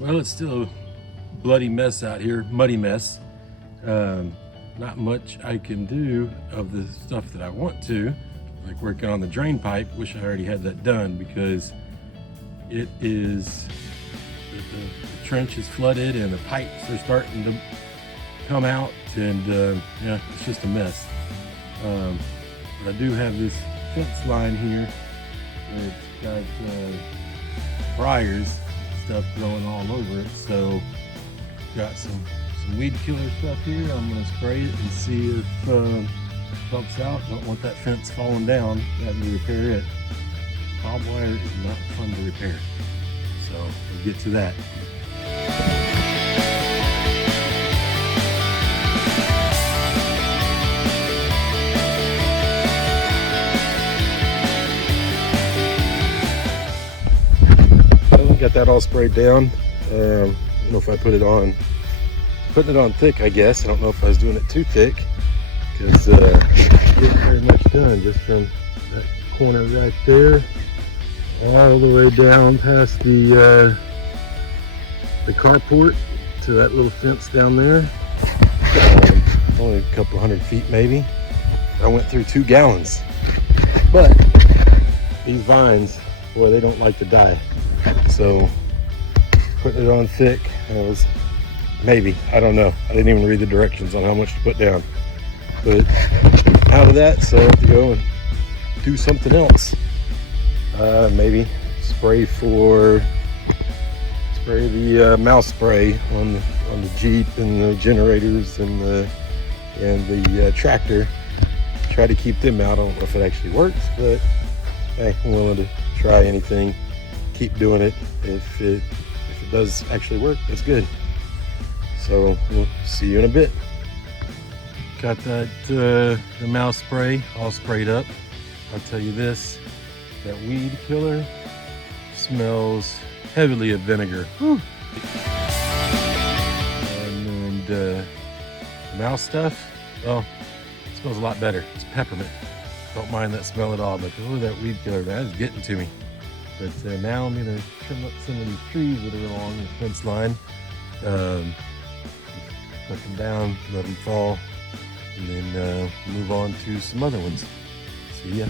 Well, it's still a bloody mess out here, muddy mess. Not much I can do of the stuff that I want to, like working on the drain pipe. Wish I already had that done because it is, the trench is flooded and the pipes are starting to come out, and yeah, it's just a mess. But I do have this fence line here. It's got briars stuff growing all over it, so got some weed killer stuff here. I'm gonna spray it and see if it helps out. Don't want that fence falling down, having to repair it. Barbed wire is not fun to repair, so we'll get to that. Got that all sprayed down. I don't know if I putting it on thick, I guess. I don't know if I was doing it too thick, because didn't very much done just from that corner right there all the way down past the carport to that little fence down there. Only a couple hundred feet maybe. I went through 2 gallons, but these vines, boy, they don't like to die. So putting it on thick, was maybe, I don't know. I didn't even read the directions on how much to put down. But out of that, so I have to go and do something else. Maybe spray the mouse spray on the Jeep and the generators and the tractor. Try to keep them out. I don't know if it actually works, but hey, I'm willing to try anything. Keep doing it. If it does actually work, that's good. So we'll see you in a bit. Got that the mouse spray all sprayed up. I'll tell you this, that weed killer smells heavily of vinegar. Whew. And the mouse stuff, well, it smells a lot better. It's peppermint. Don't mind that smell at all, but oh, that weed killer, that is getting to me. But now I'm gonna trim up some of these trees that are along the fence line. Cut them down, let them fall, and then move on to some other ones. See ya.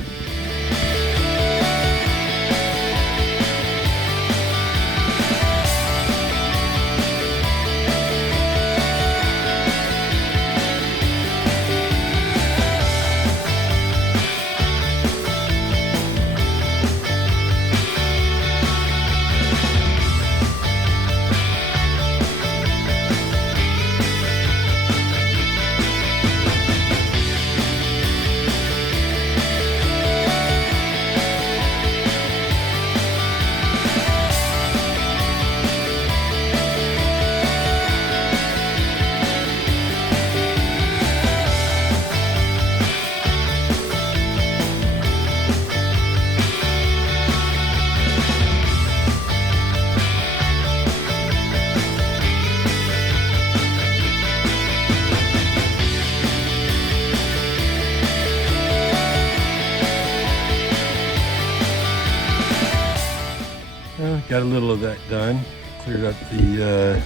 Got a little of that done. Cleared up the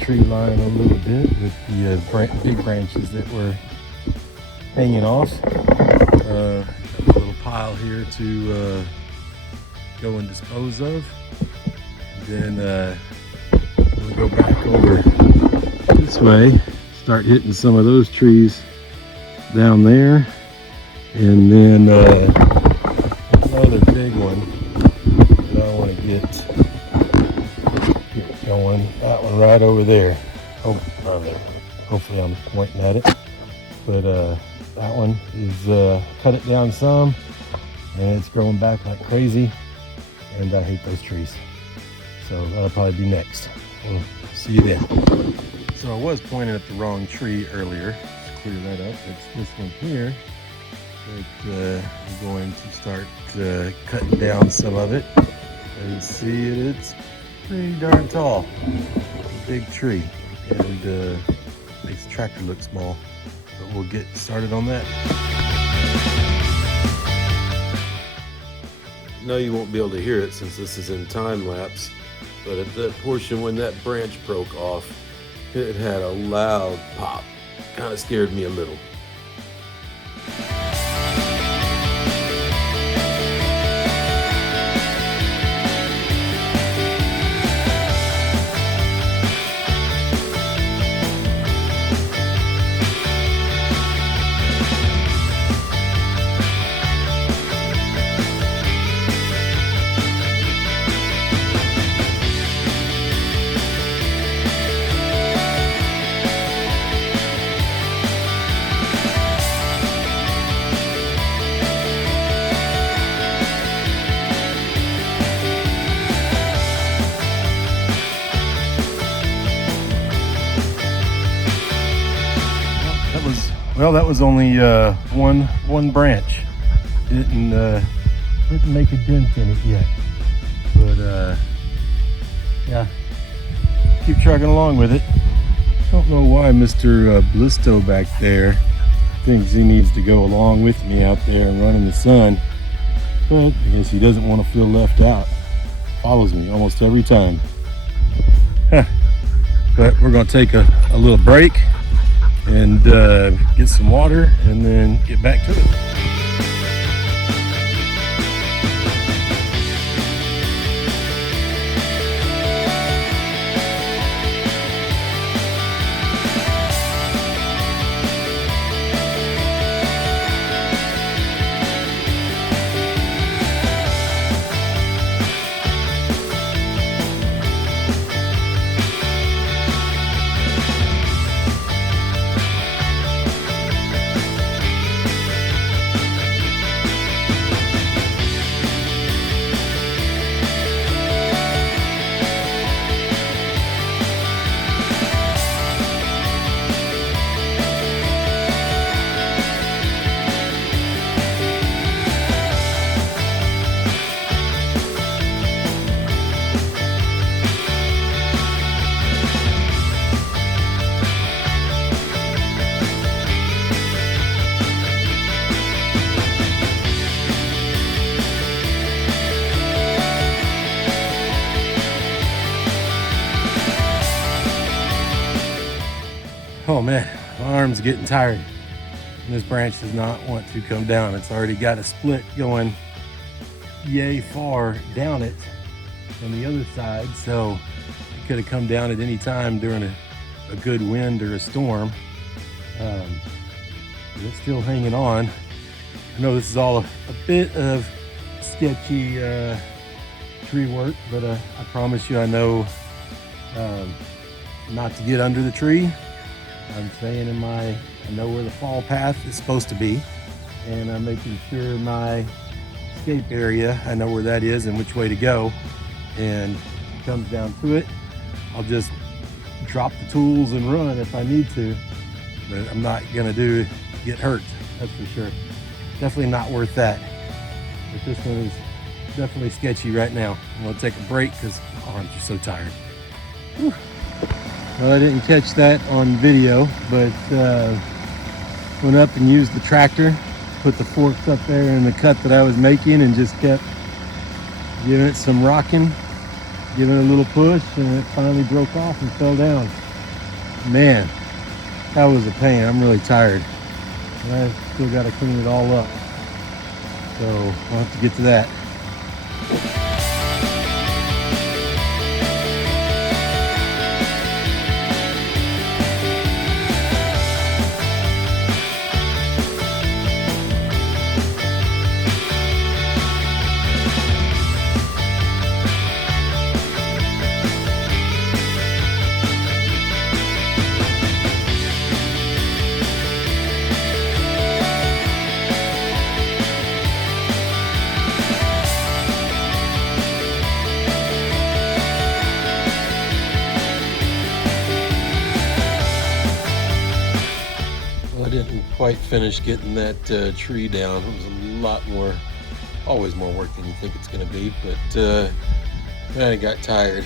tree line a little bit with the big branches that were hanging off. Got a little pile here to go and dispose of. And then we'll go back over this way, start hitting some of those trees down there, and then another big one that I want to get going. That one right over there. Oh, hopefully I'm pointing at it. But that one is cut it down some, and it's growing back like crazy, and I hate those trees. So that'll probably be next. We'll see you then. So I was pointing at the wrong tree earlier. Let's clear that up. It's this one here that I'm going to start cutting down some of it. And you see it's pretty darn tall. Big tree, and makes the tractor look small. But we'll get started on that. know you won't be able to hear it since this is in time lapse, but at that portion when that branch broke off, it had a loud pop. Kind of scared me a little. That was only one branch. Didn't make a dent in it yet, but yeah, keep trucking along with it. Don't know why Mr. Blisto back there thinks he needs to go along with me out there and run in the sun, but I guess he doesn't want to feel left out. Follows me almost every time. But we're going to take a little break and get some water and then get back to it. Oh man, my arm's getting tired. And this branch does not want to come down. It's already got a split going yay far down it on the other side, so it could have come down at any time during a good wind or a storm. But it's still hanging on. I know this is all a bit of sketchy tree work, but I promise you I know not to get under the tree. I'm staying in I know where the fall path is supposed to be, and I'm making sure my escape area, I know where that is and which way to go. And if it comes down to it, I'll just drop the tools and run if I need to, but I'm not gonna get hurt, that's for sure. Definitely not worth that. But this one is definitely sketchy right now. I'm gonna take a break because my arms are so tired. Whew. Well, I didn't catch that on video, but went up and used the tractor, put the forks up there in the cut that I was making, and just kept giving it some rocking, giving it a little push, and it finally broke off and fell down. Man, that was a pain. I'm really tired. And I still got to clean it all up, so I'll have to get to that. Didn't quite finish getting that tree down. It was a lot more, always more work than you think it's going to be, but I got tired,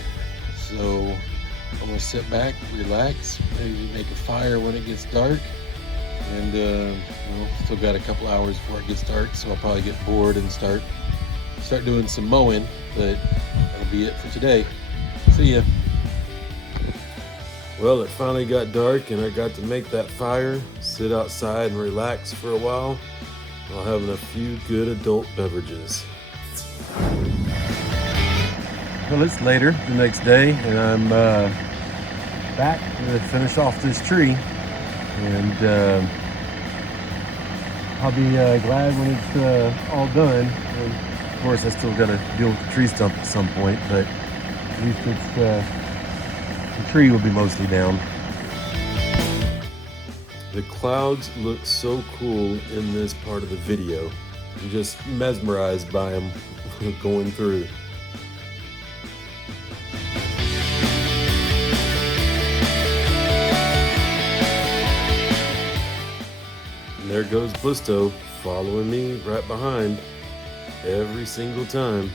so I'm going to sit back, relax, maybe make a fire when it gets dark, and still got a couple hours before it gets dark, so I'll probably get bored and start start doing some mowing, but that'll be it for today. See ya. Well, it finally got dark and I got to make that fire, sit outside and relax for a while having a few good adult beverages. Well, it's later the next day and I'm back to finish off this tree, and I'll be glad when it's all done. And of course I still got to deal with the tree stump at some point, but at least it's the tree will be mostly down. The clouds look so cool in this part of the video. I'm just mesmerized by them going through. And there goes Blisto following me right behind every single time.